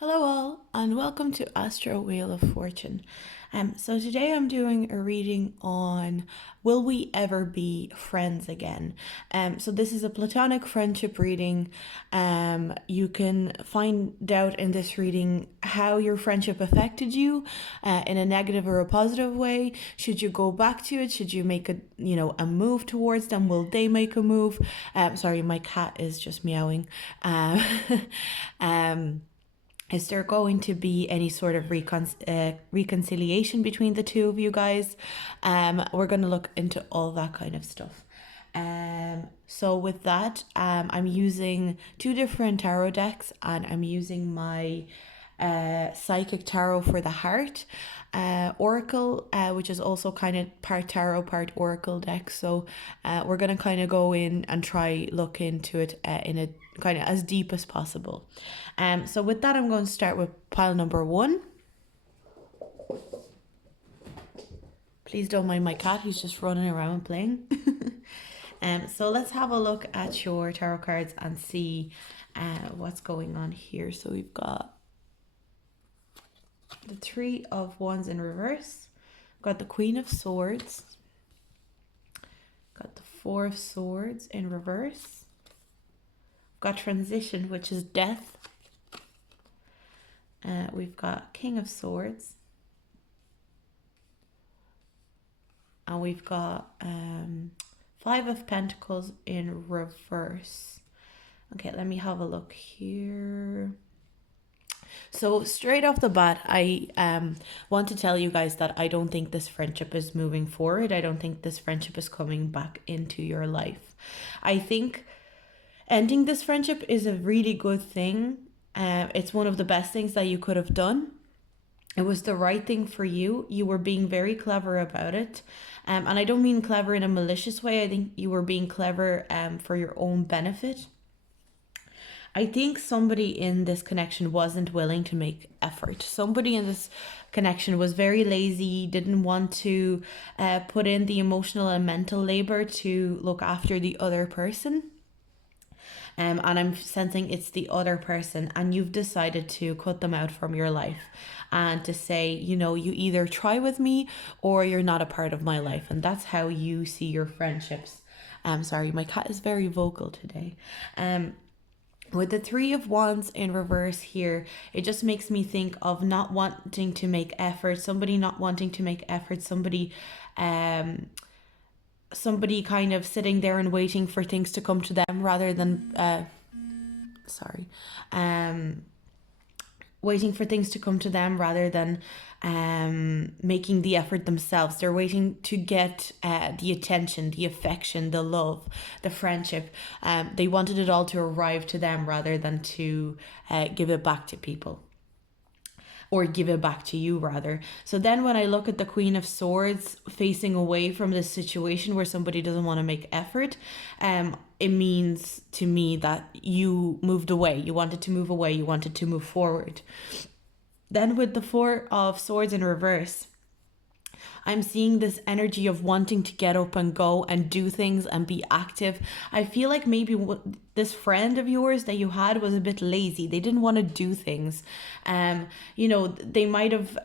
Hello all and welcome to Astro Wheel of Fortune. So today I'm doing a reading on will we ever be friends again? So this is a platonic friendship reading. You can find out in this reading how your friendship affected you in a negative or a positive way. Should you go back to it? Should you make a move towards them? Will they make a move? Sorry, my cat is just meowing. Um, is there going to be any sort of reconciliation between the two of you guys? We're going to look into all that kind of stuff. So with that, I'm using two different tarot decks, and I'm using my Psychic Tarot for the Heart Oracle, which is also kind of part tarot, part oracle deck. So we're going to kind of go in and try look into it in a kind of as deep as possible. So with that, I'm going to start with pile number one. Please don't mind my cat, he's just running around playing. So let's have a look at your tarot cards and see what's going on here. So we've got the Three of Wands in reverse, got the Queen of Swords, got the Four of Swords in reverse, got Transition, which is death. We've got King of Swords, and we've got Five of Pentacles in reverse. Okay, let me have a look here. So straight off the bat, I want to tell you guys that I don't think this friendship is moving forward. I don't think this friendship is coming back into your life. I think ending this friendship is a really good thing. It's one of the best things that you could have done. It was the right thing for you. You were being very clever about it. And I don't mean clever in a malicious way. I think you were being clever for your own benefit. I think somebody in this connection wasn't willing to make effort. Somebody in this connection was very lazy, didn't want to put in the emotional and mental labor to look after the other person. And I'm sensing it's the other person, and you've decided to cut them out from your life and to say, you either try with me or you're not a part of my life. And that's how you see your friendships. Sorry, my cat is very vocal today. With the Three of Wands in reverse here, it just makes me think of not wanting to make effort, somebody not wanting to make effort, somebody kind of sitting there and waiting for things to come to them rather than waiting for things to come to them rather than making the effort themselves. They're waiting to get the attention, the affection, the love, the friendship. They wanted it all to arrive to them rather than to give it back to people. Or give it back to you, rather. So then when I look at the Queen of Swords facing away from this situation where somebody doesn't want to make effort, it means to me that you moved away. You wanted to move away. You wanted to move forward. Then with the Four of Swords in reverse, I'm seeing this energy of wanting to get up and go and do things and be active. I feel like maybe this friend of yours that you had was a bit lazy. They didn't want to do things. They might have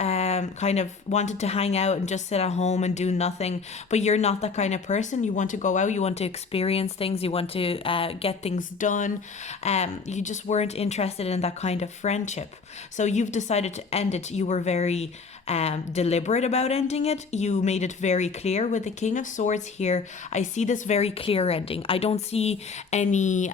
kind of wanted to hang out and just sit at home and do nothing. But you're not that kind of person. You want to go out. You want to experience things. You want to get things done. You just weren't interested in that kind of friendship. So you've decided to end it. You were very deliberate about ending it. You made it very clear with the King of Swords here. I see this very clear ending. I don't see any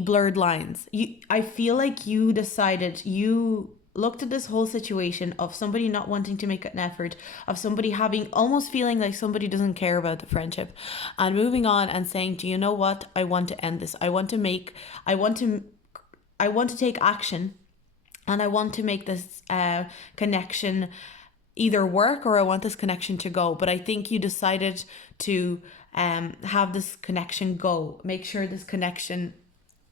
blurred lines. I feel like you decided, you looked at this whole situation of somebody not wanting to make an effort, of somebody almost feeling like somebody doesn't care about the friendship, and moving on and saying, do you know what? I want to end this. I want to take action. And I want to make this connection either work, or I want this connection to go. But I think you decided to have this connection go. Make sure this connection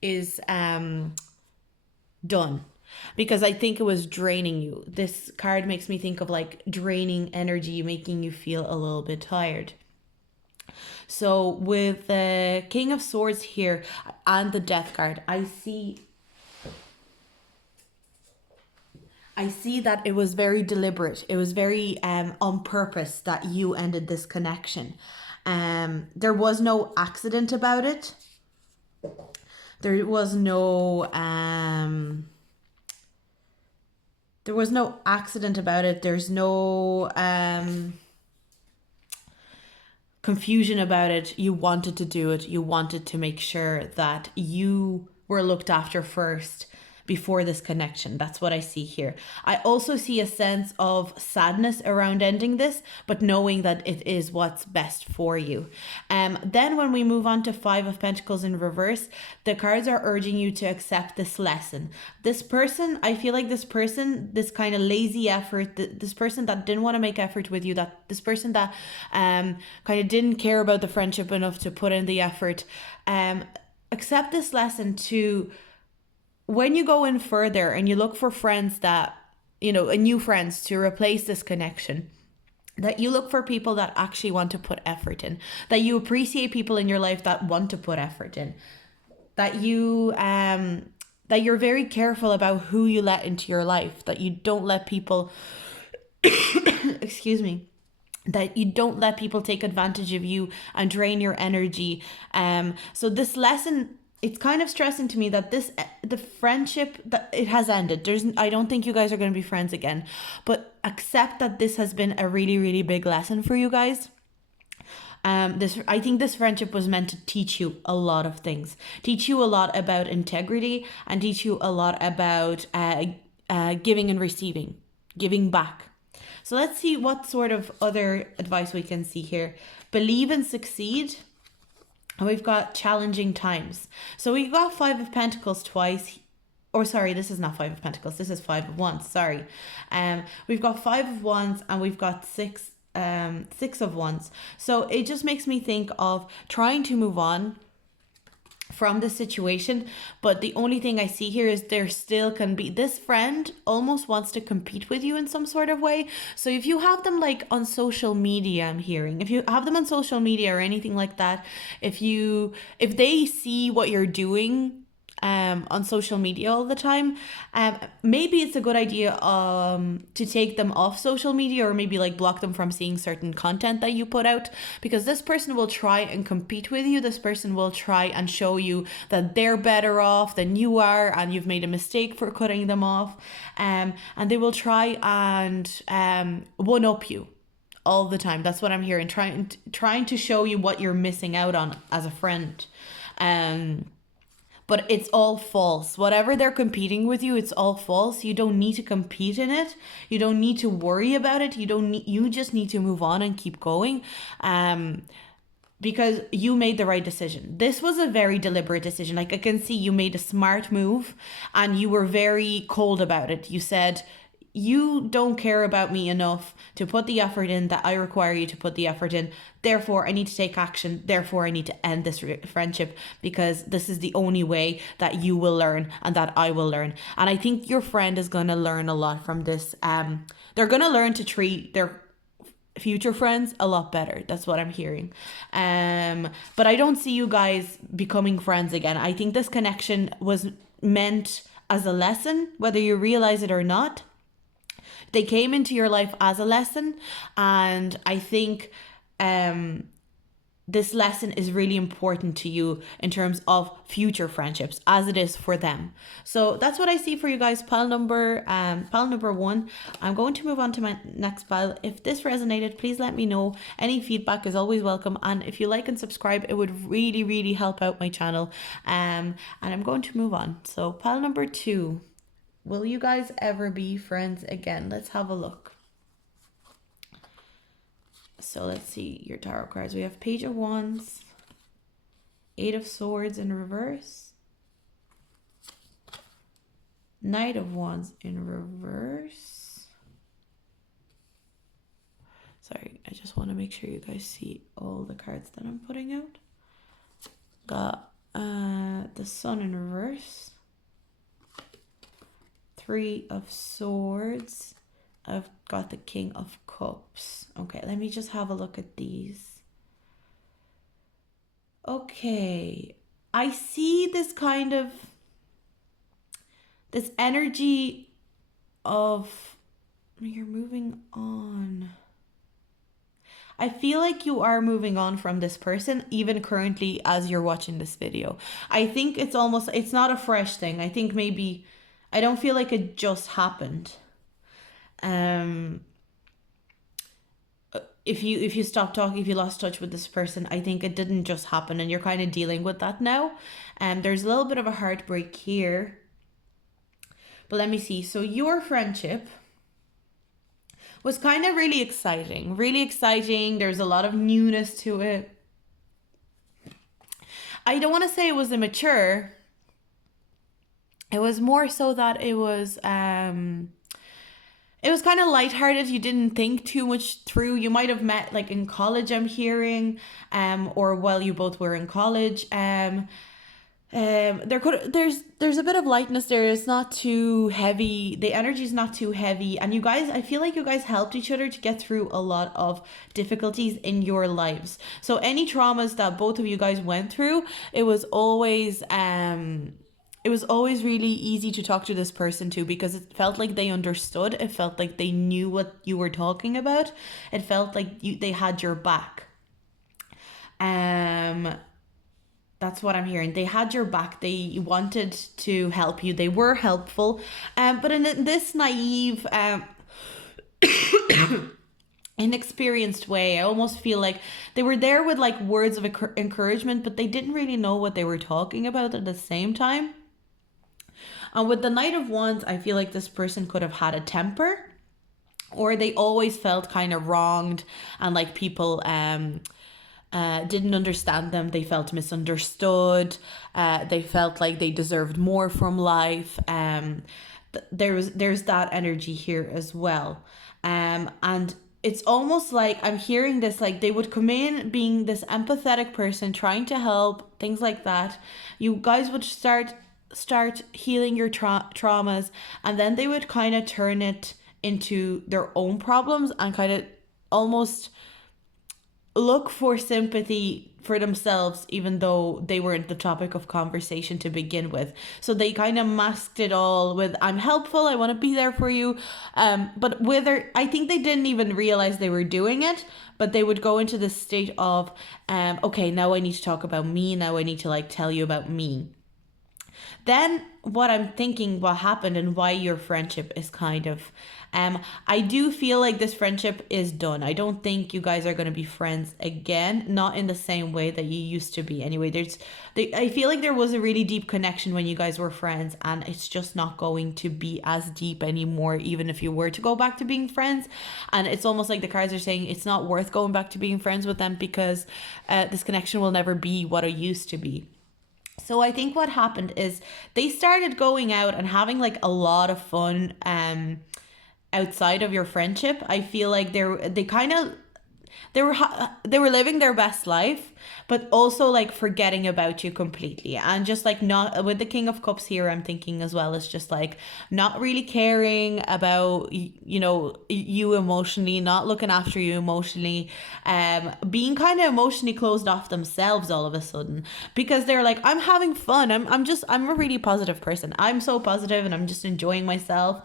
is done. Because I think it was draining you. This card makes me think of like draining energy, making you feel a little bit tired. So with the King of Swords here and the Death card, I see I see that it was very deliberate. It was very on purpose that you ended this connection. There was no accident about it. There was no accident about it. There's no confusion about it. You wanted to do it. You wanted to make sure that you were looked after first before this connection. That's what I see here. I also see a sense of sadness around ending this, but knowing that it is what's best for you. Then when we move on to Five of Pentacles in reverse, the cards are urging you to accept this lesson. This person, I feel like this person, this kind of lazy effort, this person that didn't want to make effort with you, that this person that kind of didn't care about the friendship enough to put in the effort, accept this lesson to, when you go in further and you look for friends that, new friends to replace this connection, that you look for people that actually want to put effort in, that you appreciate people in your life that want to put effort in, that you're very careful about who you let into your life, that you don't let people, excuse me, that you don't let people take advantage of you and drain your energy. So this lesson, it's kind of stressing to me that the friendship, that it has ended. I don't think you guys are going to be friends again, but accept that this has been a really, really big lesson for you guys. I think this friendship was meant to teach you a lot of things, teach you a lot about integrity, and teach you a lot about giving and receiving, giving back. So let's see what sort of other advice we can see here. Believe and succeed. And we've got challenging times. So we got Five of Pentacles twice. Or sorry, this is not Five of Pentacles. This is Five of Wands. Sorry. We've got Five of Wands and we've got Six of Wands. So it just makes me think of trying to move on from the situation, but the only thing I see here is there still can be, this friend almost wants to compete with you in some sort of way. So if you have them like on social media, I'm hearing, if you have them on social media or anything like that, if they see what you're doing on social media all the time, maybe it's a good idea to take them off social media, or maybe like block them from seeing certain content that you put out, because this person will try and compete with you. This person will try and show you that they're better off than you are and you've made a mistake for cutting them off, and they will try and one up you all the time. That's what I'm hearing, trying to show you what you're missing out on as a friend. But it's all false. Whatever they're competing with you, it's all false. You don't need to compete in it. You don't need to worry about it. You just need to move on and keep going. Because you made the right decision. This was a very deliberate decision. Like, I can see you made a smart move and you were very cold about it. You said, you don't care about me enough to put the effort in that I require you to put the effort in. Therefore, I need to take action. Therefore, I need to end this friendship, because this is the only way that you will learn and that I will learn. And I think your friend is going to learn a lot from this. They're going to learn to treat their future friends a lot better. That's what I'm hearing. But I don't see you guys becoming friends again. I think this connection was meant as a lesson, whether you realize it or not. They came into your life as a lesson, and I think this lesson is really important to you in terms of future friendships, as it is for them. So that's what I see for you guys. Pile number one. I'm going to move on to my next pile. If this resonated, please let me know. Any feedback is always welcome, and if you like and subscribe, it would really, really help out my channel. And I'm going to move on. So pile number 2. Will you guys ever be friends again? Let's have a look. So let's see your tarot cards. We have Page of Wands, Eight of Swords in reverse, Knight of Wands in reverse. Sorry, I just want to make sure you guys see all the cards that I'm putting out. Got the Sun in reverse, Three of Swords. I've got the King of Cups. Okay, let me just have a look at these. Okay, I see this kind of, this energy of you're moving on. I feel like you are moving on from this person, even currently as you're watching this video. I think it's not a fresh thing. I think maybe, I don't feel like it just happened. Um, if you stop talking, if you lost touch with this person, I think it didn't just happen, and you're kind of dealing with that now. And there's a little bit of a heartbreak here. But let me see. So your friendship was kind of really exciting. Really exciting. There's a lot of newness to it. I don't want to say it was immature. It was more so that it was kind of lighthearted. You didn't think too much through. You might have met like in college, I'm hearing, or while you both were in college. There's a bit of lightness there. It's not too heavy. The energy is not too heavy, and you guys, I feel like you guys helped each other to get through a lot of difficulties in your lives. So any traumas that both of you guys went through, it was always really easy to talk to this person too, because it felt like they understood. It felt like they knew what you were talking about. It felt like they had your back. That's what I'm hearing. They had your back. They wanted to help you. They were helpful. But in this naive, inexperienced way, I almost feel like they were there with like words of encouragement, but they didn't really know what they were talking about at the same time. And with the Knight of Wands, I feel like this person could have had a temper, or they always felt kind of wronged, and like people didn't understand them. They felt misunderstood. They felt like they deserved more from life. There's that energy here as well. And it's almost like I'm hearing this, like they would come in being this empathetic person, trying to help, things like that. You guys would start healing your traumas, and then they would kind of turn it into their own problems and kind of almost look for sympathy for themselves, even though they weren't the topic of conversation to begin with. So they kind of masked it all with, I'm helpful, I want to be there for you. But I think they didn't even realize they were doing it, but they would go into this state of, okay, now I need to talk about me. Now I need to like tell you about me. Then what I'm thinking, what happened and why your friendship is kind of, I do feel like this friendship is done. I don't think you guys are going to be friends again, not in the same way that you used to be. Anyway, I feel like there was a really deep connection when you guys were friends, and it's just not going to be as deep anymore, even if you were to go back to being friends. And it's almost like the cards are saying it's not worth going back to being friends with them, because this connection will never be what it used to be. So I think what happened is they started going out and having like a lot of fun outside of your friendship. I feel like they were living their best life, but also like forgetting about you completely, and just like not, with the King of Cups here, I'm thinking as well, it's just like not really caring about you emotionally, not looking after you emotionally, being kind of emotionally closed off themselves all of a sudden, because they're like, I'm having fun, I'm a really positive person, I'm so positive and I'm just enjoying myself.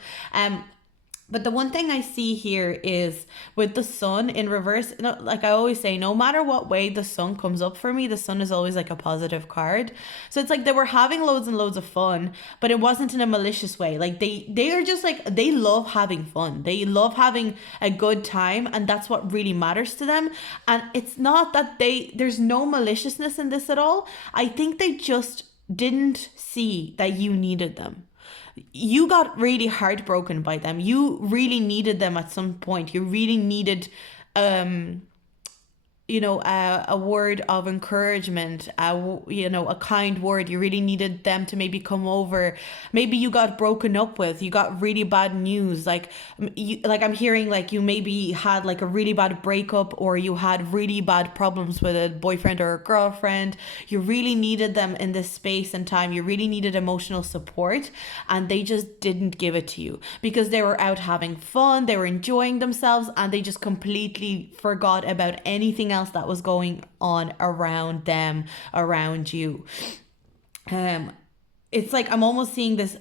But the one thing I see here is with the sun in reverse, like I always say, no matter what way the sun comes up for me, the sun is always like a positive card. So it's like they were having loads and loads of fun, but it wasn't in a malicious way. Like they are just like, they love having fun. They love having a good time, and that's what really matters to them. And it's not that there's no maliciousness in this at all. I think they just didn't see that you needed them. You got really heartbroken by them. You really needed them at some point. You really needed a word of encouragement, a kind word. You really needed them to maybe come over. Maybe you got broken up with, you got really bad news. Like I'm hearing like you maybe had like a really bad breakup, or you had really bad problems with a boyfriend or a girlfriend. You really needed them in this space and time. You really needed emotional support, and they just didn't give it to you because they were out having fun. They were enjoying themselves, and they just completely forgot about anything else that was going on around them, around you. it's like I'm almost seeing this.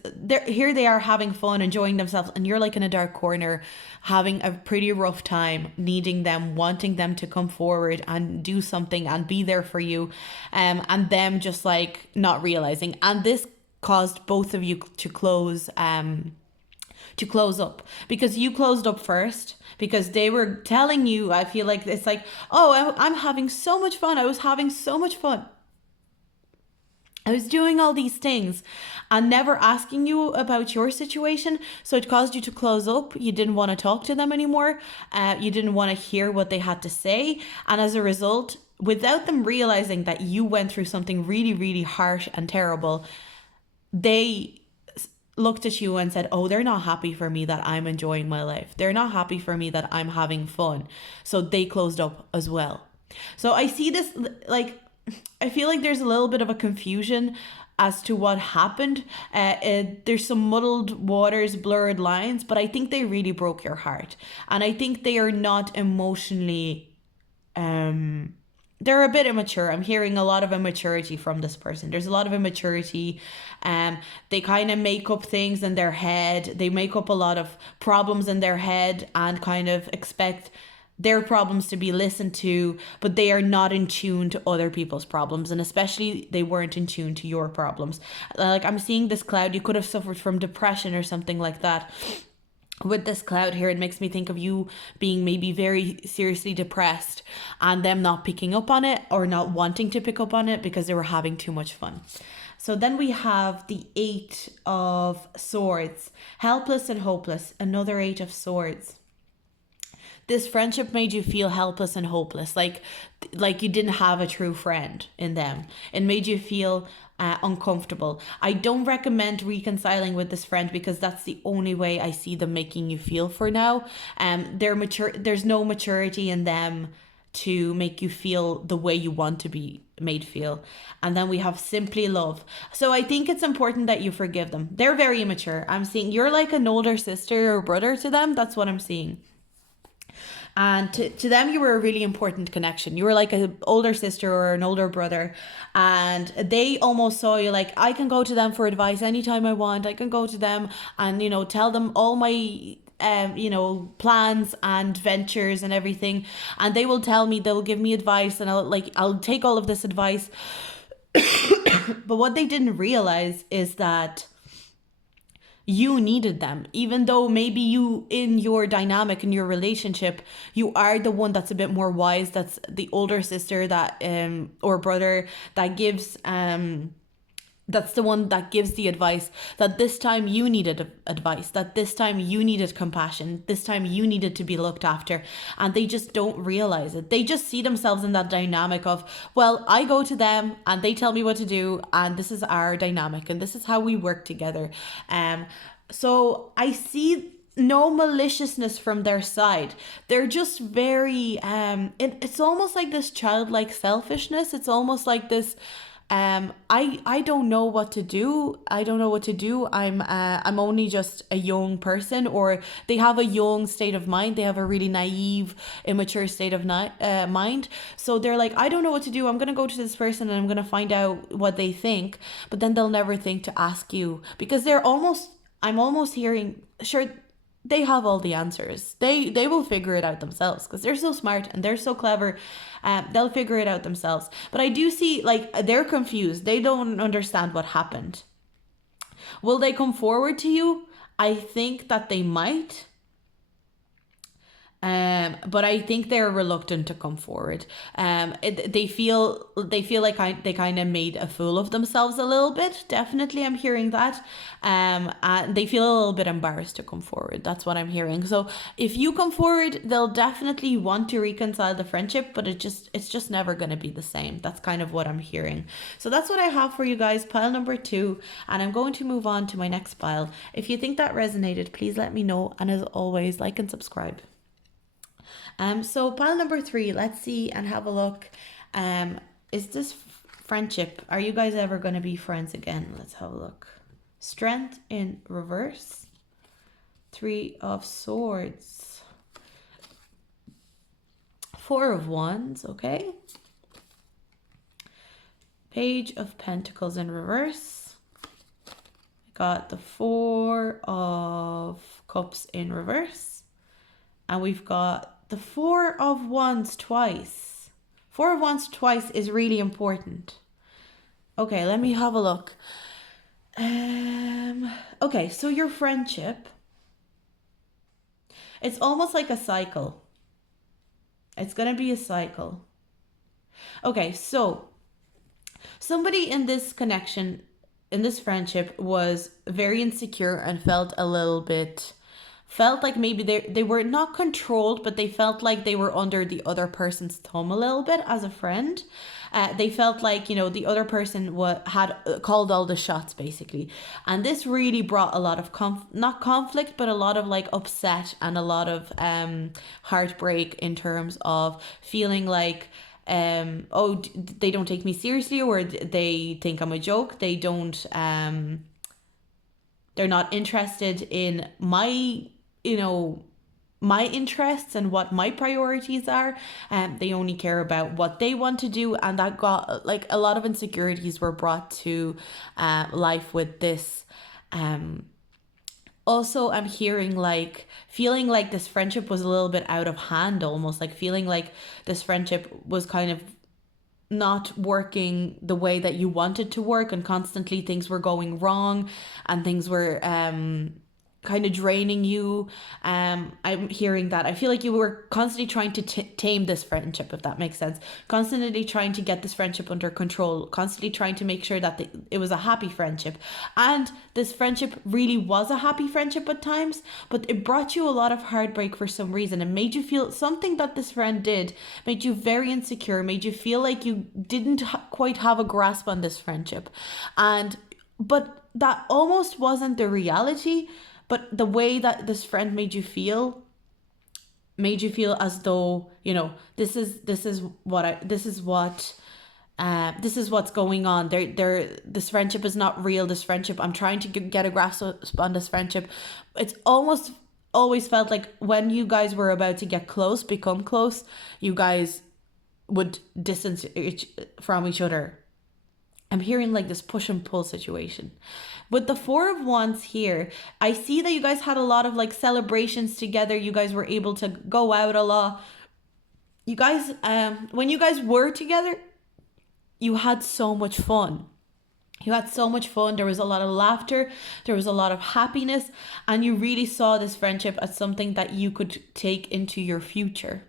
Here they are having fun, enjoying themselves, and you're like in a dark corner, having a pretty rough time, needing them, wanting them to come forward and do something and be there for you, and them just like not realizing. And this caused both of you to close up, because you closed up first, because they were telling you, I feel like it's like, oh, I'm having so much fun. I was having so much fun. I was doing all these things and never asking you about your situation. So it caused you to close up. You didn't want to talk to them anymore. You didn't want to hear what they had to say. And as a result, without them realizing that you went through something really, really harsh and terrible, they looked at you and said, oh, they're not happy for me that I'm enjoying my life. They're not happy for me that I'm having fun. So they closed up as well. So I see this, like, I feel like there's a little bit of a confusion as to what happened. There's some muddled waters, blurred lines, but I think they really broke your heart. And I think they are not emotionally, they're a bit immature. I'm hearing a lot of immaturity from this person. There's a lot of immaturity. They kind of make up things in their head. They make up a lot of problems in their head and kind of expect their problems to be listened to, but they are not in tune to other people's problems, and especially they weren't in tune to your problems. Like, I'm seeing this cloud, you could have suffered from depression or something like that. With this cloud here, it makes me think of you being maybe very seriously depressed and them not picking up on it, or not wanting to pick up on it because they were having too much fun. So then we have the 8 of Swords, helpless and hopeless, another 8 of Swords. This friendship made you feel helpless and hopeless, like you didn't have a true friend in them. It made you feel uncomfortable. I don't recommend reconciling with this friend, because that's the only way I see them making you feel for now. They're mature. There's no maturity in them to make you feel the way you want to be made feel. And then we have simply love. So I think it's important that you forgive them. They're very immature. I'm seeing you're like an older sister or brother to them. That's what I'm seeing. And to them, you were a really important connection. You were like an older sister or an older brother. And they almost saw you like, I can go to them for advice anytime I want. I can go to them and, tell them all my plans and ventures and everything. And they will tell me, they'll give me advice, and I'll take all of this advice. But what they didn't realize is that you needed them, even though maybe you, in your dynamic, in your relationship, you are the one that's a bit more wise, that's the older sister that or brother that gives that's the one that gives the advice, that this time you needed advice, that this time you needed compassion, this time you needed to be looked after. And they just don't realize it. They just see themselves in that dynamic of, well, I go to them and they tell me what to do, and this is our dynamic and this is how we work together. So I see no maliciousness from their side. They're just very it's almost like this childlike selfishness. It's almost like this I don't know what to do. I don't know what to do. I'm only just a young person, or they have a young state of mind. They have a really naive, immature state of mind. So they're like, I don't know what to do. I'm gonna go to this person and I'm gonna find out what they think. But then they'll never think to ask you, because I'm almost hearing, sure, they have all the answers. They will figure it out themselves, because they're so smart and they're so clever. They'll figure it out themselves. But I do see, like, they're confused. They don't understand what happened. Will they come forward to you? I think that they might. But I think they're reluctant to come forward. They feel like they kind of made a fool of themselves a little bit. Definitely, I'm hearing that. And they feel a little bit embarrassed to come forward. That's what I'm hearing. So if you come forward, they'll definitely want to reconcile the friendship, but it's just never going to be the same. That's kind of what I'm hearing. So that's what I have for you guys, pile number 2, and I'm going to move on to my next pile. If you think that resonated, please let me know, and as always, like and subscribe. So pile number 3, let's see and have a look. Is this friendship? Are you guys ever going to be friends again? Let's have a look. Strength in reverse. 3 of Swords. 4 of Wands, okay. Page of Pentacles in reverse. got the Four of Cups in reverse. And we've got the Four of Wands twice. Four of Wands twice is really important. Okay, let me have a look. Okay, so your friendship, it's almost like a cycle. It's gonna be a cycle. Okay, so somebody in this connection, in this friendship, was very insecure and felt like maybe they were not controlled, but they felt like they were under the other person's thumb a little bit as a friend. They felt like, you know, the other person had called all the shots basically, and this really brought a lot of not conflict, but a lot of like upset and a lot of heartbreak in terms of feeling like they don't take me seriously, or they think I'm a joke. They're not interested in my, you know, my interests and what my priorities are. They only care about what they want to do, and that got like a lot of insecurities were brought to life with this. Also, I'm hearing like feeling like this friendship was a little bit out of hand, almost like feeling like this friendship was kind of not working the way that you wanted to work, and constantly things were going wrong and things were kind of draining you. I'm hearing that. I feel like you were constantly trying to tame this friendship, if that makes sense. Constantly trying to get this friendship under control, constantly trying to make sure that it was a happy friendship. And this friendship really was a happy friendship at times, but it brought you a lot of heartbreak for some reason. It made you feel something that this friend did, made you very insecure, made you feel like you didn't quite have a grasp on this friendship. But that almost wasn't the reality. But the way that this friend made you feel as though, you know, this is what's going on. This friendship is not real. This friendship, I'm trying to get a grasp on this friendship. It's almost always felt like when you guys were about to become close, you guys would distance from each other. I'm hearing like this push and pull situation. With the Four of Wands here, I see that you guys had a lot of like celebrations together. You guys were able to go out a lot. You guys, when you guys were together, you had so much fun. You had so much fun. There was a lot of laughter. There was a lot of happiness. And you really saw this friendship as something that you could take into your future.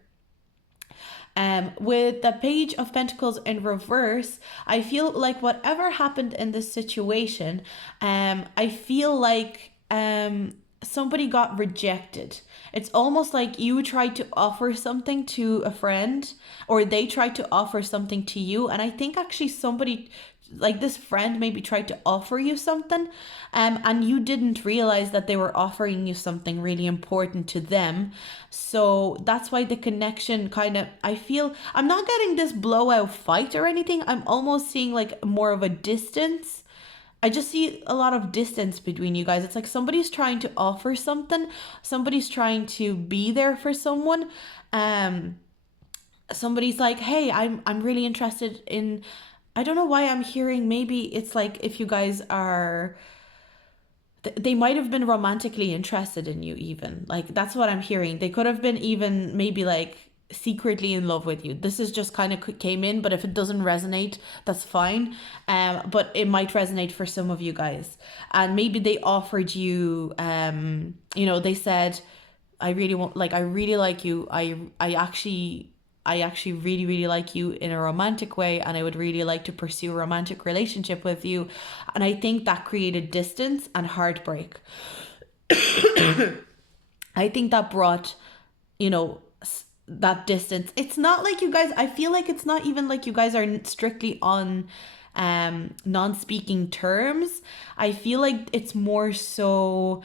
With the Page of Pentacles in reverse, I feel like whatever happened in this situation, I feel like somebody got rejected. It's almost like you tried to offer something to a friend, or they tried to offer something to you, and I think actually somebody, like this friend, maybe tried to offer you something, and you didn't realize that they were offering you something really important to them. So that's why the connection kind of, I feel, I'm not getting this blowout fight or anything. I'm almost seeing like more of a distance. I just see a lot of distance between you guys. It's like somebody's trying to offer something, somebody's trying to be there for someone. Somebody's like, hey, I'm really interested in, I don't know why I'm hearing, maybe it's like if you guys are, they might have been romantically interested in you even. Like that's what I'm hearing. They could have been even maybe like secretly in love with you. This is just kind of came in, but if it doesn't resonate, that's fine. But it might resonate for some of you guys. And maybe they offered you, you know, they said, I really like you. I actually really, really like you in a romantic way, and I would really like to pursue a romantic relationship with you. And I think that created distance and heartbreak. I think that brought, you know, that distance. It's not like you guys, I feel like it's not even like you guys are strictly on non-speaking terms. I feel like it's more so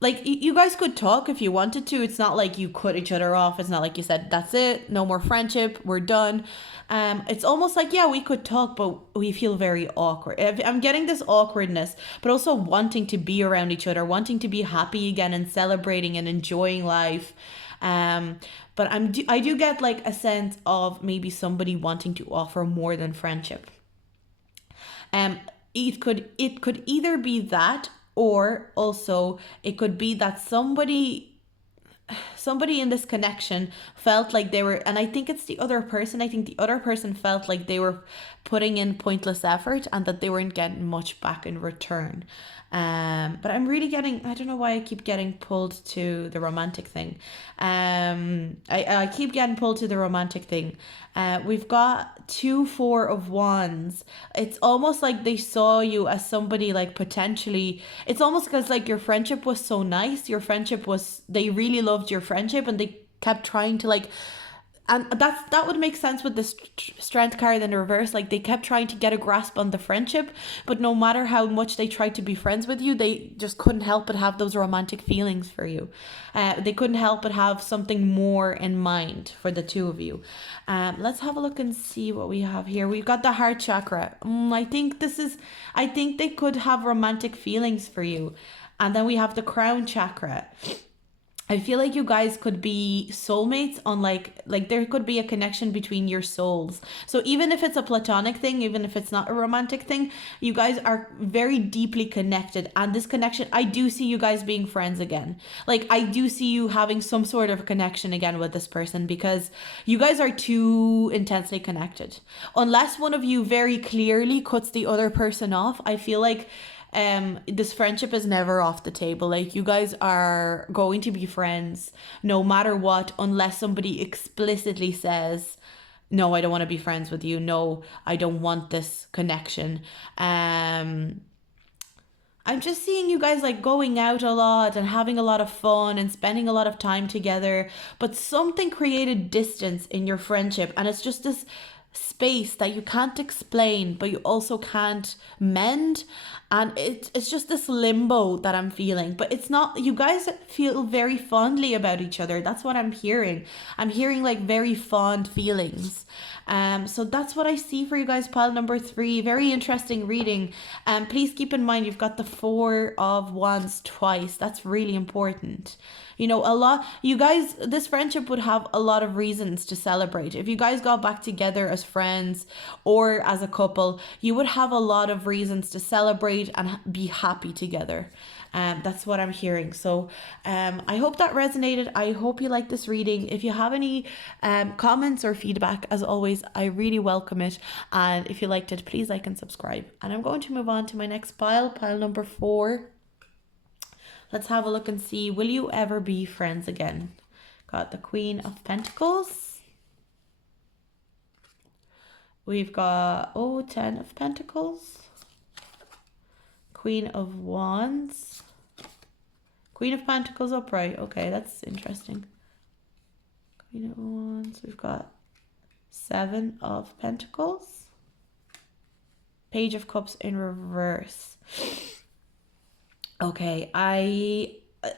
like you guys could talk if you wanted to. It's not like you cut each other off. It's not like you said, that's it, no more friendship, we're done. It's almost like, yeah, we could talk, but we feel very awkward. I'm getting this awkwardness, but also wanting to be around each other, wanting to be happy again and celebrating and enjoying life. But I do get like a sense of maybe somebody wanting to offer more than friendship. it could either be that, or also it could be that somebody in this connection felt like they were, and I think it's the other person, I think the other person felt like they were putting in pointless effort and that they weren't getting much back in return. But I'm really getting, I don't know why I keep getting pulled to the romantic thing. I keep getting pulled to the romantic thing. We've got 2 4 of Wands. It's almost like they saw you as somebody like potentially, it's almost because like your friendship was so nice. They really loved your friendship and they kept trying to like, and that would make sense with the strength card in reverse. Like they kept trying to get a grasp on the friendship, but no matter how much they tried to be friends with you, they just couldn't help but have those romantic feelings for you. They couldn't help but have something more in mind for the two of you. Let's have a look and see what we have here. We've got the heart chakra. I think they could have romantic feelings for you. And then we have the crown chakra. I feel like you guys could be soulmates on like there could be a connection between your souls. So even if it's a platonic thing, even if it's not a romantic thing, you guys are very deeply connected. And this connection, I do see you guys being friends again. Like I do see you having some sort of connection again with this person because you guys are too intensely connected. Unless one of you very clearly cuts the other person off, I feel like this friendship is never off the table. Like you guys are going to be friends no matter what, unless somebody explicitly says, no, I don't want to be friends with you, no, I don't want this connection. I'm just seeing you guys like going out a lot and having a lot of fun and spending a lot of time together, but something created distance in your friendship, and it's just this space that you can't explain but you also can't mend, and it's just this limbo that I'm feeling. But it's not, you guys feel very fondly about each other. That's what I'm hearing. I'm hearing like very fond feelings. So that's what I see for you guys, pile number 3. Very interesting reading. Please keep in mind you've got the 4 of Wands twice. That's really important. You know, you guys, this friendship would have a lot of reasons to celebrate. If you guys got back together as friends or as a couple, you would have a lot of reasons to celebrate and be happy together. That's what I'm hearing. So I hope that resonated. I hope you like this reading. If you have any comments or feedback, as always, I really welcome it. And if you liked it, please like and subscribe. And I'm going to move on to my next pile number 4. Let's have a look and see, will you ever be friends again? Got the Queen of Pentacles. We've got, 10 of Pentacles. Queen of Wands. Queen of Pentacles upright. Okay, that's interesting. Queen of Wands. We've got 7 of Pentacles. Page of Cups in reverse. Okay,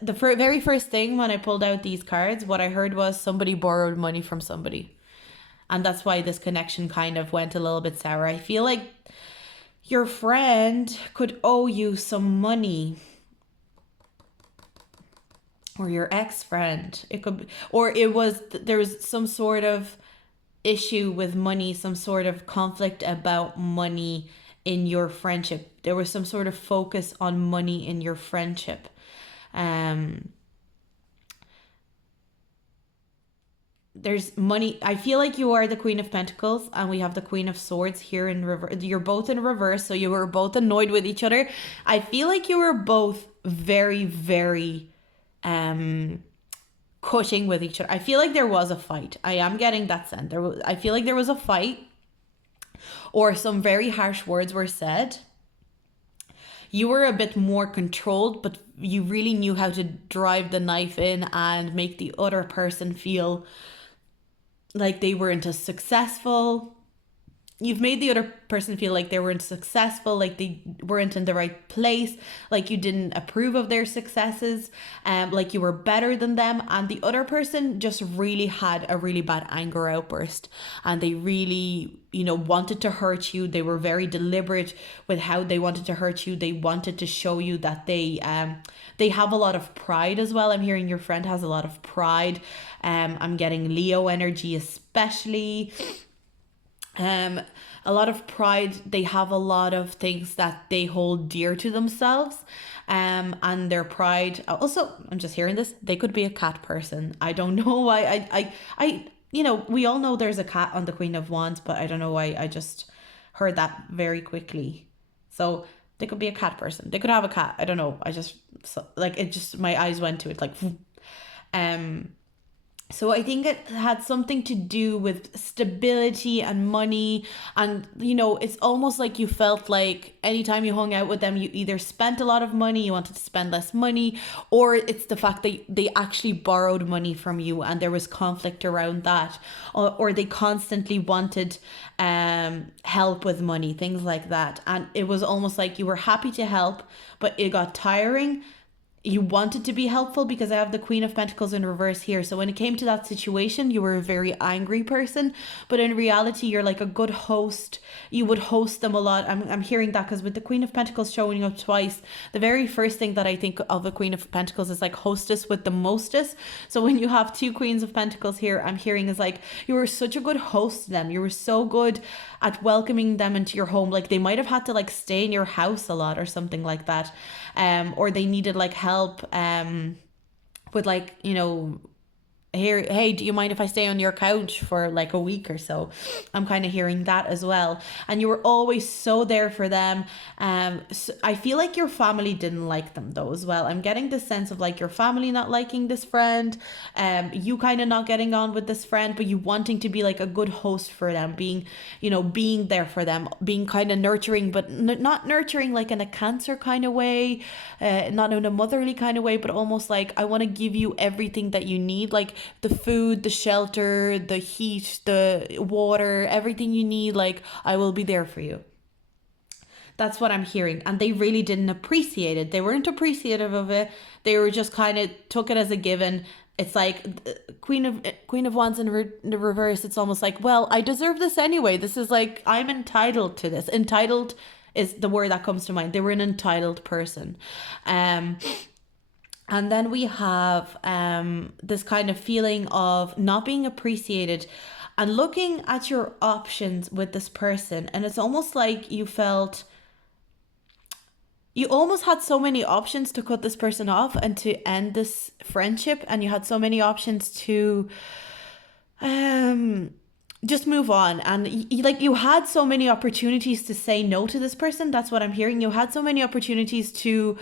the very first thing when I pulled out these cards, what I heard was somebody borrowed money from somebody. And that's why this connection kind of went a little bit sour. I feel like your friend could owe you some money. Or your ex-friend. It could be, or there was some sort of issue with money, some sort of conflict about money in your friendship. There was some sort of focus on money in your friendship. There's money. I feel like you are the Queen of Pentacles and we have the Queen of Swords here in reverse. You're both in reverse, so you were both annoyed with each other. I feel like you were both very, very cutting with each other. I feel like there was a fight. I am getting that sense. I feel like there was a fight, or some very harsh words were said. You were a bit more controlled, but you really knew how to drive the knife in and make the other person feel like they weren't as successful. You've made the other person feel like they weren't successful, like they weren't in the right place, like you didn't approve of their successes, like you were better than them. And the other person just really had a really bad anger outburst, and they really, wanted to hurt you. They were very deliberate with how they wanted to hurt you. They wanted to show you that they have a lot of pride as well. I'm hearing your friend has a lot of pride. I'm getting Leo energy especially. A a lot of pride. They have a lot of things that they hold dear to themselves. And their pride. Also, I'm just hearing this. They could be a cat person. I don't know why. We all know there's a cat on the Queen of Wands, but I don't know why. I just heard that very quickly. So they could be a cat person. They could have a cat. I don't know. My eyes went to it like, so I think it had something to do with stability and money. And, it's almost like you felt like anytime you hung out with them, you either spent a lot of money, you wanted to spend less money, or it's the fact that they actually borrowed money from you and there was conflict around that. Or they constantly wanted help with money, things like that. And it was almost like you were happy to help, but it got tiring. You wanted to be helpful because I have the Queen of Pentacles in reverse here. So when it came to that situation, you were a very angry person, but in reality, you're like a good host. You would host them a lot. I'm hearing that because with the Queen of Pentacles showing up twice, the very first thing that I think of the Queen of Pentacles is like hostess with the mostest. So when you have two Queens of Pentacles here, I'm hearing is like you were such a good host to them. You were so good at welcoming them into your home. Like they might have had to like stay in your house a lot or something like that. Or they needed like help with like, here, hey, do you mind if I stay on your couch for like a week or so? I'm kind of hearing that as well. And you were always so there for them. So I feel like your family didn't like them though as well. I'm getting this sense of like your family not liking this friend, you kind of not getting on with this friend, but you wanting to be like a good host for them, being there for them, being kind of nurturing, but not nurturing like in a Cancer kind of way, not in a motherly kind of way, but almost like I want to give you everything that you need, like the food, the shelter, the heat, the water, everything you need, like I will be there for you. That's what I'm hearing. And they really didn't appreciate it. They weren't appreciative of it. They were just kind of took it as a given. It's like Queen of Wands in the reverse. It's almost like, well, I deserve this anyway. This is like, I'm entitled to this. Entitled is the word that comes to mind. They were an entitled person. And then we have this kind of feeling of not being appreciated and looking at your options with this person. And it's almost like you felt you almost had so many options to cut this person off and to end this friendship. And you had so many options to just move on. And you had so many opportunities to say no to this person. That's what I'm hearing. You had so many opportunities to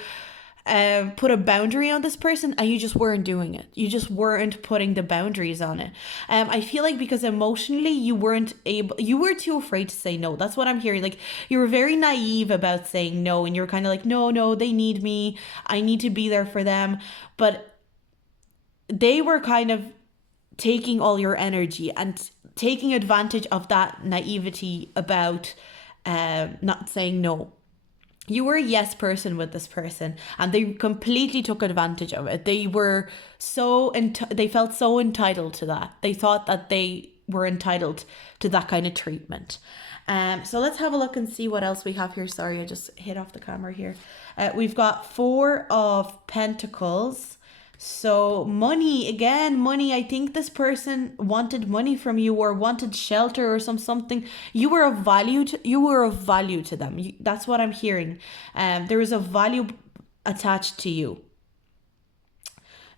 put a boundary on this person and you just weren't doing it. You just weren't putting the boundaries on it. I feel like because emotionally you were too afraid to say no. That's what I'm hearing. Like you were very naive about saying no and you were kind of like, no, they need me. I need to be there for them. But they were kind of taking all your energy and taking advantage of that naivety about not saying no. You were a yes person with this person and they completely took advantage of it. They were they felt so entitled to that. They thought that they were entitled to that kind of treatment. So let's have a look and see what else we have here. Sorry, I just hit off the camera here. We've got 4 of Pentacles. So money, I think this person wanted money from you or wanted shelter or something. You were of value to them. That's what I'm hearing. There is a value attached to you.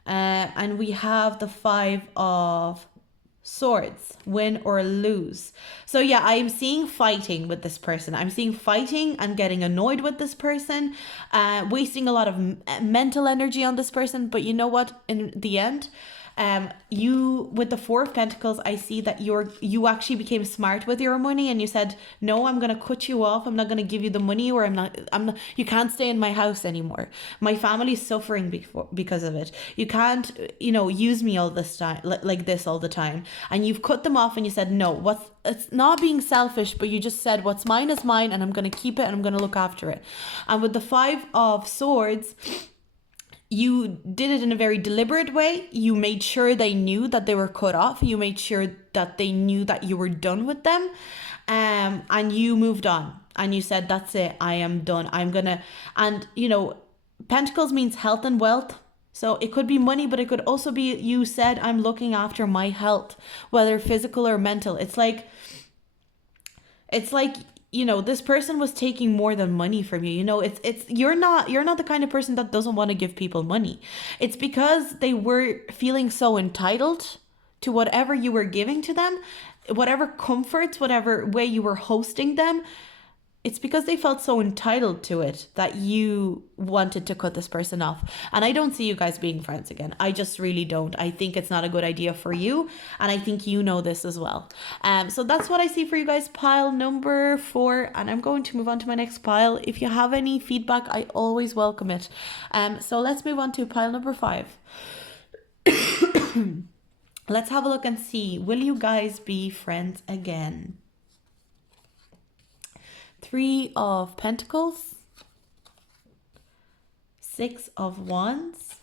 And we have the 5 of Swords, win or lose. So yeah, I'm seeing fighting with this person. I'm seeing fighting and getting annoyed with this person, wasting a lot of mental energy on this person. But you know what? In the end, you with the 4 of Pentacles, I see that you actually became smart with your money and you said, no, I'm gonna cut you off. I'm not gonna give you the money, or I'm not. You can't stay in my house anymore. My family's suffering because of it. You can't, use me all this time like this all the time. And you've cut them off and you said, no. It's not being selfish, but you just said what's mine is mine and I'm gonna keep it and I'm gonna look after it. And with the 5 of Swords, you did it in a very deliberate way. You made sure they knew that they were cut off. You made sure that they knew that you were done with them. And you moved on. And you said, that's it. I am done. Pentacles means health and wealth. So it could be money, but it could also be you said, I'm looking after my health, whether physical or mental. It's like It's like, you know, this person was taking more than money from you. You know, it's you're not the kind of person that doesn't want to give people money. It's because they were feeling so entitled to whatever you were giving to them, whatever comforts, whatever way you were hosting them. It's because they felt so entitled to it that you wanted to cut this person off. And I don't see you guys being friends again. I just really don't. I think it's not a good idea for you. And I think you know this as well. So that's what I see for you guys, pile number 4. And I'm going to move on to my next pile. If you have any feedback, I always welcome it. So let's move on to pile number 5. Let's have a look and see. Will you guys be friends again? 3 of Pentacles, 6 of Wands,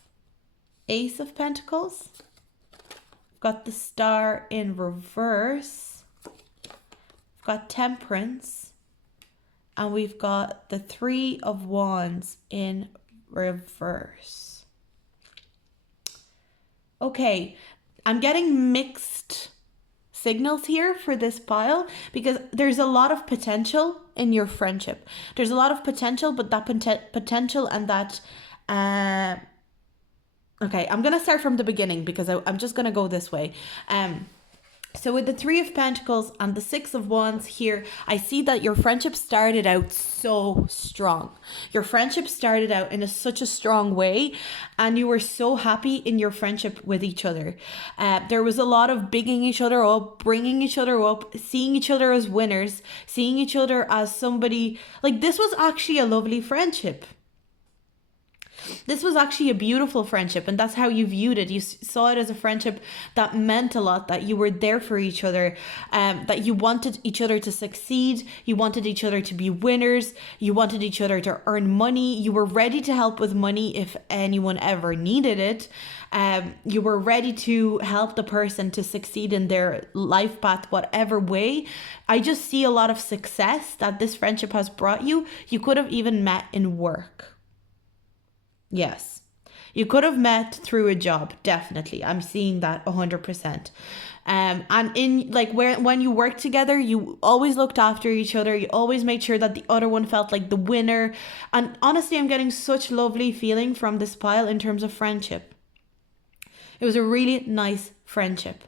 Ace of Pentacles. Got the Star in reverse. Got Temperance. And we've got the 3 of Wands in reverse. Okay, I'm getting mixed signals here for this pile because there's a lot of potential in your friendship. There's a lot of potential, but that potential and that okay, I'm gonna start from the beginning because I'm just gonna go this way. So with the 3 of Pentacles and the 6 of Wands here, I see that your friendship started out so strong. Your friendship started out in such a strong way, and you were so happy in your friendship with each other. There was a lot of bigging each other up, bringing each other up, seeing each other as winners, seeing each other as somebody, like this was actually a lovely friendship. This was actually a beautiful friendship, and that's how you viewed it. You saw it as a friendship that meant a lot, that you were there for each other, that you wanted each other to succeed, you wanted each other to be winners, you wanted each other to earn money, you were ready to help with money if anyone ever needed it. You were ready to help the person to succeed in their life path, whatever way. I just see a lot of success that this friendship has brought you. You could have even met in work. Yes, you could have met through a job. Definitely. I'm seeing that 100%. And in like when you worked together, you always looked after each other. You always made sure that the other one felt like the winner. And honestly, I'm getting such lovely feeling from this pile in terms of friendship. It was a really nice friendship.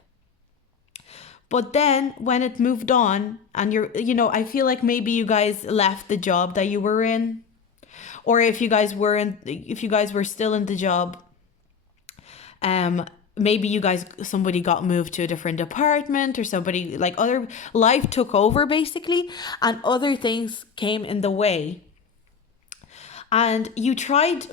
But then when it moved on and I feel like maybe you guys left the job that you were in. Or if you guys were still in the job, maybe somebody got moved to a different apartment, or somebody, like, other life took over basically, and other things came in the way. And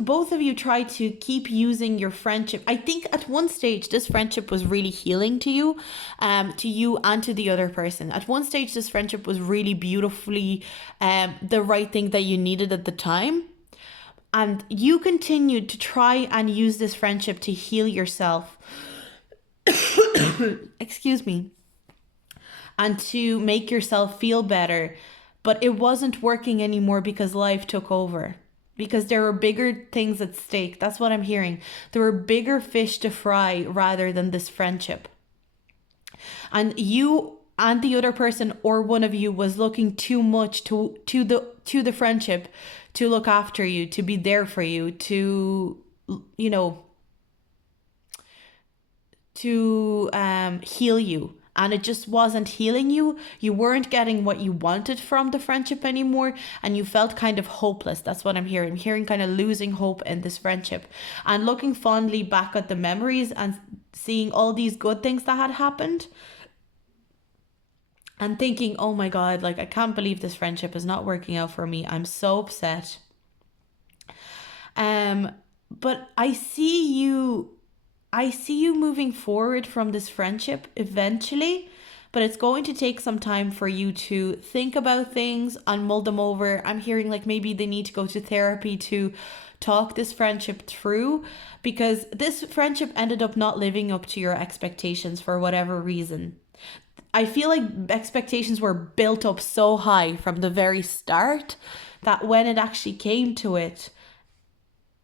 both of you tried to keep using your friendship. I think at one stage, this friendship was really healing to you and to the other person. At one stage, this friendship was really beautifully the right thing that you needed at the time. And you continued to try and use this friendship to heal yourself. Excuse me. And to make yourself feel better. But it wasn't working anymore because life took over. Because there were bigger things at stake. That's what I'm hearing. There were bigger fish to fry rather than this friendship. And you and the other person, or one of you, was looking too much to the friendship to look after you, to be there for you, to heal you. And it just wasn't healing you. You weren't getting what you wanted from the friendship anymore, and you felt kind of hopeless. That's what I'm hearing. I'm hearing kind of losing hope in this friendship, and looking fondly back at the memories and seeing all these good things that had happened, and thinking, oh my God, like, I can't believe this friendship is not working out for me. I'm so upset. But I see you moving forward from this friendship eventually, but it's going to take some time for you to think about things and mull them over. I'm hearing like maybe they need to go to therapy to talk this friendship through, because this friendship ended up not living up to your expectations for whatever reason. I feel like expectations were built up so high from the very start that when it actually came to it,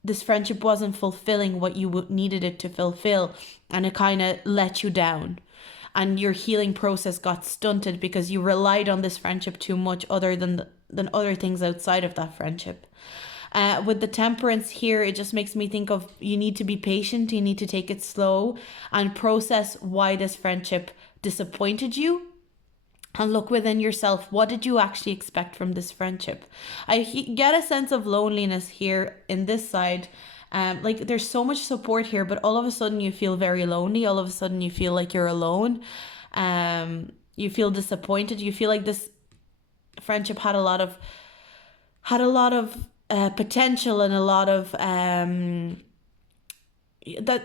this friendship wasn't fulfilling what you needed it to fulfill, and it kind of let you down. and your healing process got stunted because you relied on this friendship too much other than other things outside of that friendship. With the temperance here, it just makes me think of, you need to be patient, you need to take it slow and process why this friendship disappointed you. And look within yourself, what did you actually expect from this friendship? I get a sense of loneliness here in this side. Like there's so much support here, but all of a sudden you feel very lonely. All of a sudden you feel like you're alone. You feel disappointed. You feel like this friendship had a lot of potential, and a lot of that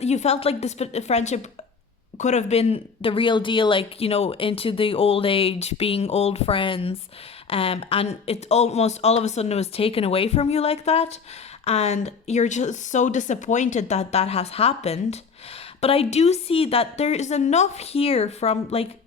you felt like this friendship could have been the real deal, like, you know, into the old age, being old friends, and it's almost all of a sudden it was taken away from you like that, and you're just so disappointed that that has happened. But I do see that there is enough here from like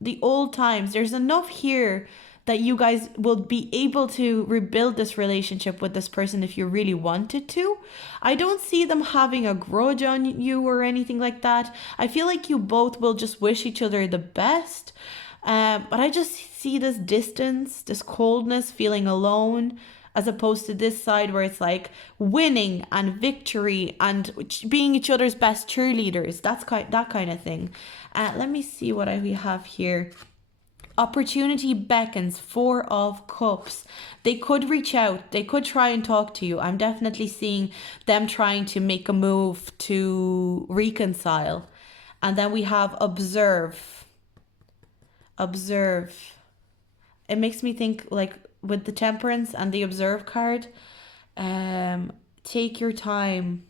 the old times, there's enough here that you guys will be able to rebuild this relationship with this person if you really wanted to. I don't see them having a grudge on you or anything like that. I feel like you both will just wish each other the best. But I just see this distance, this coldness, feeling alone, as opposed to this side where it's like winning and victory and being each other's best cheerleaders. That kind of thing. Let me see what we have here. Opportunity beckons, 4 of Cups. They could reach out. They could try and talk to you. I'm definitely seeing them trying to make a move to reconcile. And then we have observe. Observe. It makes me think, like, with the temperance and the observe card, take your time.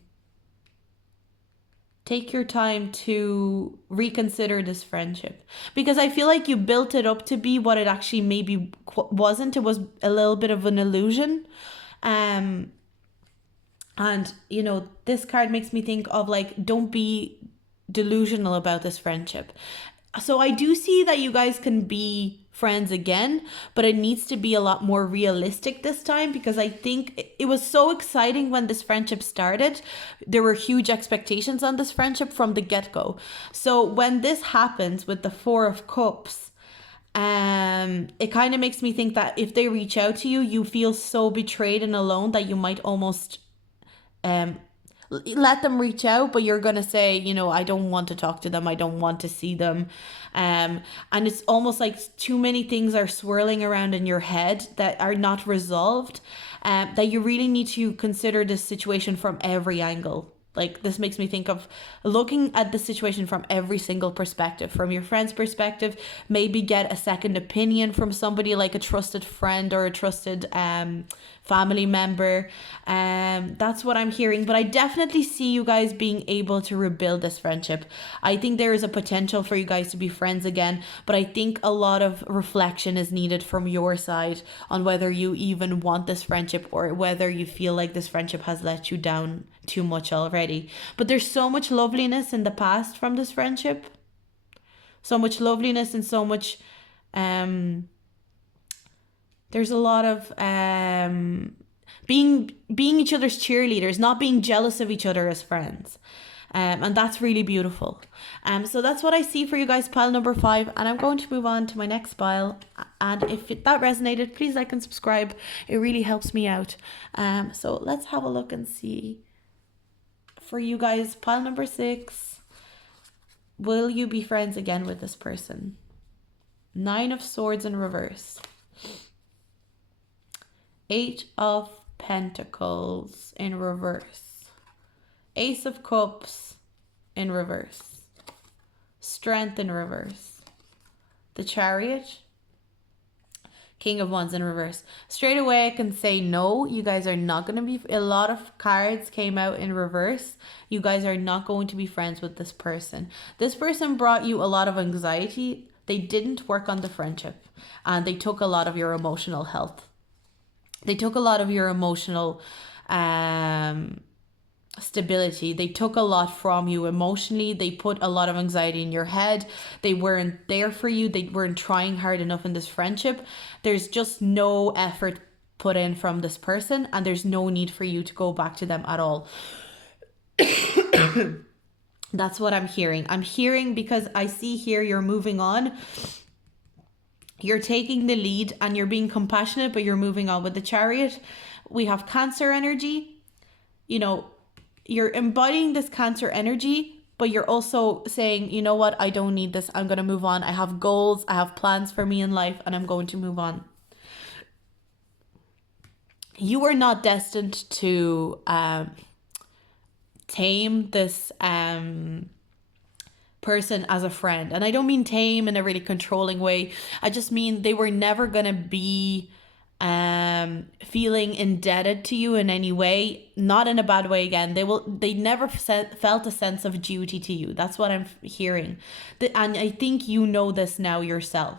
Take your time to reconsider this friendship, because I feel like you built it up to be what it actually maybe wasn't. It was a little bit of an illusion. And you know, this card makes me think of, like, don't be delusional about this friendship. So I do see that you guys can be friends again, but it needs to be a lot more realistic this time, because I think it was so exciting when this friendship started. There were huge expectations on this friendship from the get-go. So when this happens with the 4 of Cups, it kind of makes me think that if they reach out to you, you feel so betrayed and alone that you might almost let them reach out, but you're gonna say, you know, I don't want to talk to them, I don't want to see them. And it's almost like too many things are swirling around in your head that are not resolved, that you really need to consider this situation from every angle. Like, this makes me think of looking at the situation from every single perspective. From your friend's perspective, maybe get a second opinion from somebody like a trusted friend or a trusted family member. That's what I'm hearing. But I definitely see you guys being able to rebuild this friendship. I think there is a potential for you guys to be friends again. But I think a lot of reflection is needed from your side on whether you even want this friendship, or whether you feel like this friendship has let you down too much already. But there's so much loveliness in the past from this friendship, so much loveliness, and so much there's a lot of being each other's cheerleaders, not being jealous of each other as friends. And that's really beautiful. So that's what I see for you guys, pile number 5. And I'm going to move on to my next pile. And if that resonated, please like and subscribe. It really helps me out. So let's have a look and see. For you guys, pile number 6. Will you be friends again with this person? 9 of Swords in reverse. 8 of Pentacles in reverse. Ace of Cups in reverse. Strength in reverse. The Chariot. King of Wands in reverse. Straight away I can say no, you guys are not going to be, a lot of cards came out in reverse. You guys are not going to be friends with this person. This person brought you a lot of anxiety. They didn't work on the friendship, and they took a lot of your emotional health. They took a lot of your emotional stability. They took a lot from you emotionally. They put a lot of anxiety in your head. They weren't there for you. They weren't trying hard enough in this friendship. There's just no effort put in from this person, and there's no need for you to go back to them at all. That's what I'm hearing. I'm hearing, because I see here you're moving on. You're taking the lead and you're being compassionate, but you're moving on. With the Chariot, we have Cancer energy. You know, you're embodying this Cancer energy, but you're also saying, you know what, I don't need this. I'm going to move on. I have goals. I have plans for me in life, and I'm going to move on. You are not destined to tame this person as a friend. And I don't mean tame in a really controlling way. I just mean they were never going to be feeling indebted to you in any way, not in a bad way. Again, they never felt a sense of duty to you. That's what I'm hearing. And I think you know this now yourself.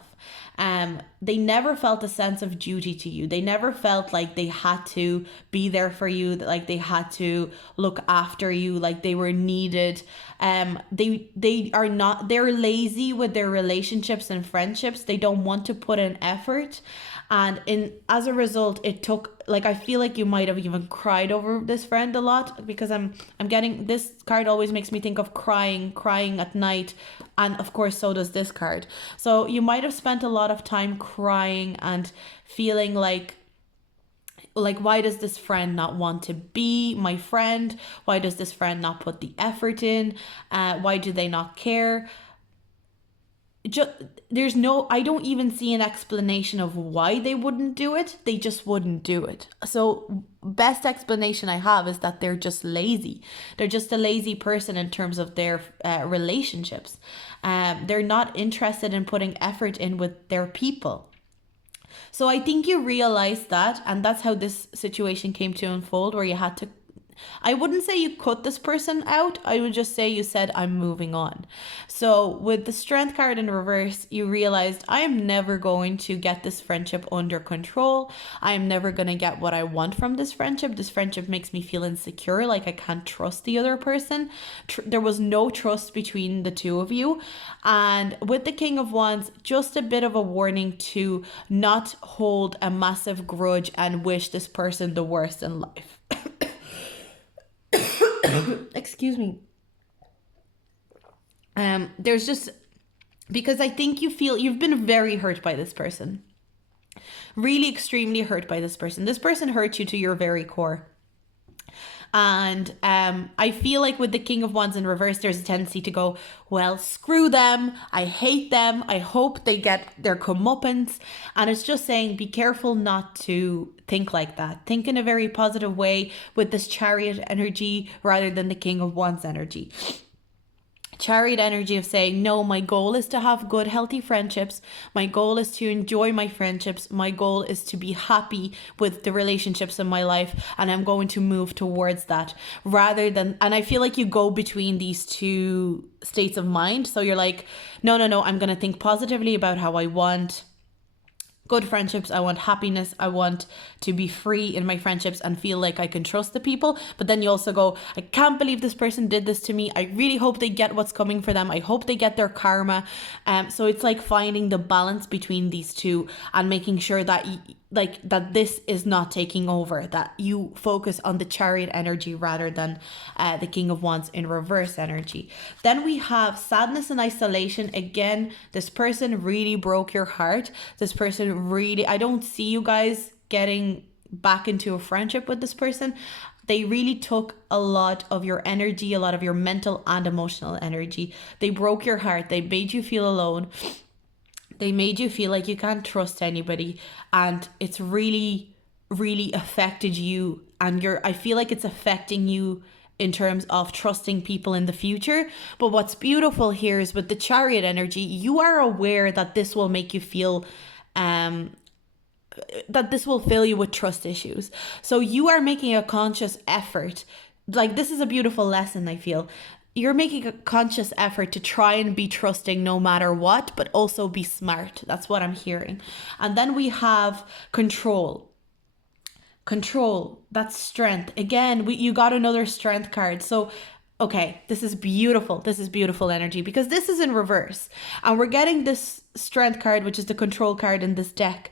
They never felt a sense of duty to you. They never felt like they had to be there for you, like they had to look after you, like they were needed. They are not, they're lazy with their relationships and friendships. They don't want to put in effort. And as a result, it took, like, I feel like you might have even cried over this friend a lot, because I'm getting, this card always makes me think of crying at night. And of course, so does this card. So you might have spent a lot of time crying and feeling like, why does this friend not want to be my friend? Why does this friend not put the effort in? Why do they not care? I don't even see an explanation of why they wouldn't do it. They just wouldn't do it. So best explanation I have is that they're just lazy. They're just a lazy person in terms of their relationships. They're not interested in putting effort in with their people. So I think you realize that, and that's how this situation came to unfold, where you had to, I wouldn't say you cut this person out. I would just say you said, I'm moving on. So with the Strength card in reverse, you realized, I am never going to get this friendship under control. I am never going to get what I want from this friendship. This friendship makes me feel insecure, like I can't trust the other person. There was no trust between the two of you. And with the King of Wands, just a bit of a warning to not hold a massive grudge and wish this person the worst in life. Excuse me. There's just, because I think you feel you've been very hurt by this person. Really extremely hurt by this person. This person hurt you to your very core. And I feel like with the King of Wands in reverse, there's a tendency to go, well, screw them. I hate them. I hope they get their comeuppance. And it's just saying, be careful not to think like that. Think in a very positive way with this Chariot energy rather than the King of Wands energy. Chariot energy of saying, no, my goal is to have good, healthy friendships. My goal is to enjoy my friendships. My goal is to be happy with the relationships in my life. And I'm going to move towards that rather than, and I feel like you go between these two states of mind. So you're like, no, I'm going to think positively about how I want good friendships. I want happiness. I want to be free in my friendships and feel like I can trust the people. But then you also go, I can't believe this person did this to me. I really hope they get what's coming for them. I hope they get their karma. So it's like finding the balance between these two and making sure that that this is not taking over, that you focus on the Chariot energy rather than the King of Wands in reverse energy. Then we have sadness and isolation. Again, this person really broke your heart. This person really, I don't see you guys getting back into a friendship with this person. They really took a lot of your energy, a lot of your mental and emotional energy. They broke your heart. They made you feel alone. They made you feel like you can't trust anybody, and it's really, really affected you. And I feel like it's affecting you in terms of trusting people in the future. But what's beautiful here is with the Chariot energy, you are aware that this will make you feel, that this will fill you with trust issues. So you are making a conscious effort. Like, this is a beautiful lesson, I feel. You're making a conscious effort to try and be trusting no matter what, but also be smart. That's what I'm hearing. And then we have control. Control, that's strength. Again, you got another strength card. So, okay, this is beautiful. This is beautiful energy because this is in reverse. And we're getting this strength card, which is the control card in this deck,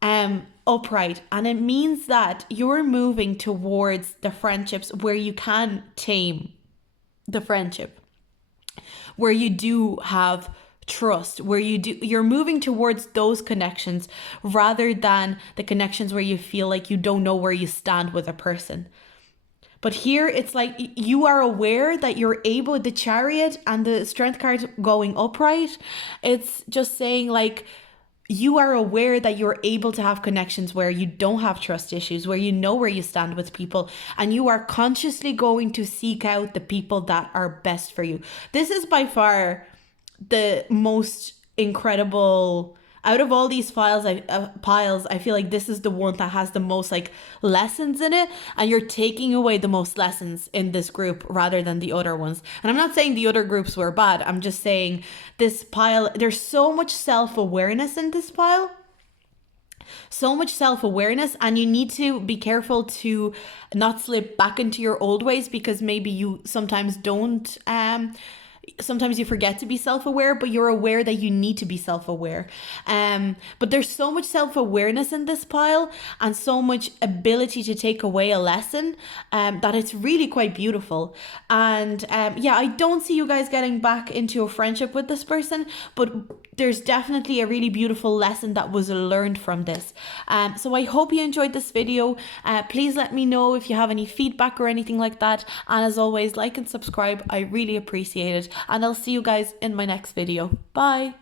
upright. And it means that you're moving towards the friendships where you can tame the friendship. where you do have trust, where you're moving towards those connections rather than the connections where you feel like you don't know where you stand with a person. But here it's like you are aware that you're able, the Chariot and the Strength card going upright, it's just saying like you are aware that you're able to have connections where you don't have trust issues, where you know where you stand with people, and you are consciously going to seek out the people that are best for you. This is by far the most incredible out of all these piles. I feel like this is the one that has the most like lessons in it, and you're taking away the most lessons in this group rather than the other ones. And I'm not saying the other groups were bad, I'm just saying this pile, there's so much self-awareness in this pile, so much self-awareness, and you need to be careful to not slip back into your old ways, because maybe you sometimes don't sometimes you forget to be self-aware, but you're aware that you need to be self-aware. But there's so much self-awareness in this pile and so much ability to take away a lesson that it's really quite beautiful. And yeah, I don't see you guys getting back into a friendship with this person, but there's definitely a really beautiful lesson that was learned from this. So I hope you enjoyed this video. Please let me know if you have any feedback or anything like that. And as always, like and subscribe. I really appreciate it. And I'll see you guys in my next video. Bye.